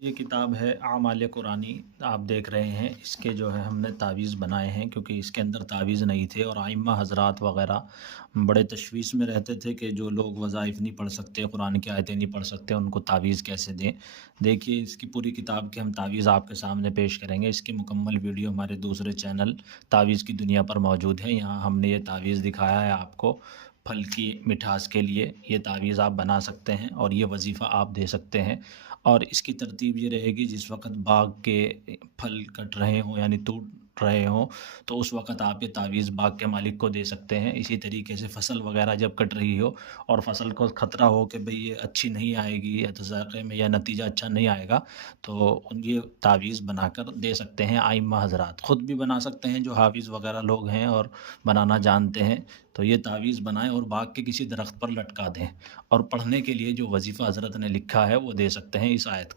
ये किताब है आमाल कुरानी। आप देख रहे हैं इसके जो है हमने तावीज़ बनाए हैं क्योंकि इसके अंदर तावीज़ नहीं थे और आइम्मा हज़रात वग़ैरह बड़े तशवीश में रहते थे कि जो लोग वज़ाइफ़ नहीं पढ़ सकते, कुरान की आयतें नहीं पढ़ सकते, उनको तावीज़ कैसे दें। देखिए इसकी पूरी किताब के हम तावीज़ आपके सामने पेश करेंगे। इसकी मुकम्मल वीडियो हमारे दूसरे चैनल तावीज़ की दुनिया पर मौजूद है। यहाँ हमने ये तावीज़ दिखाया है आपको फल की मिठास के लिए। ये तावीज़ आप बना सकते हैं और ये वज़ीफ़ा आप दे सकते हैं। और इसकी तरतीब ये रहेगी, जिस वक़्त बाग के फल कट रहे हों यानी टूट रहे हों, तो उस वक़्त आप ये तावीज़ बाग के मालिक को दे सकते हैं। इसी तरीके से फ़सल वग़ैरह जब कट रही हो और फ़सल को ख़तरा हो कि भई ये अच्छी नहीं आएगी या तो ज़ायक़े में या नतीजा अच्छा नहीं आएगा, तो ये तावीज़ बनाकर दे सकते हैं आइम्मा हज़रात। ख़ुद भी बना सकते हैं जो हाफ़िज़ वग़ैरह लोग हैं और बनाना जानते हैं, तो ये तावीज़ बनाएँ और बाग के किसी दरख़्त पर लटका दें। और पढ़ने के लिए जो वज़ीफ़ा हज़रत ने लिखा है वो दे सकते हैं इस आयत का।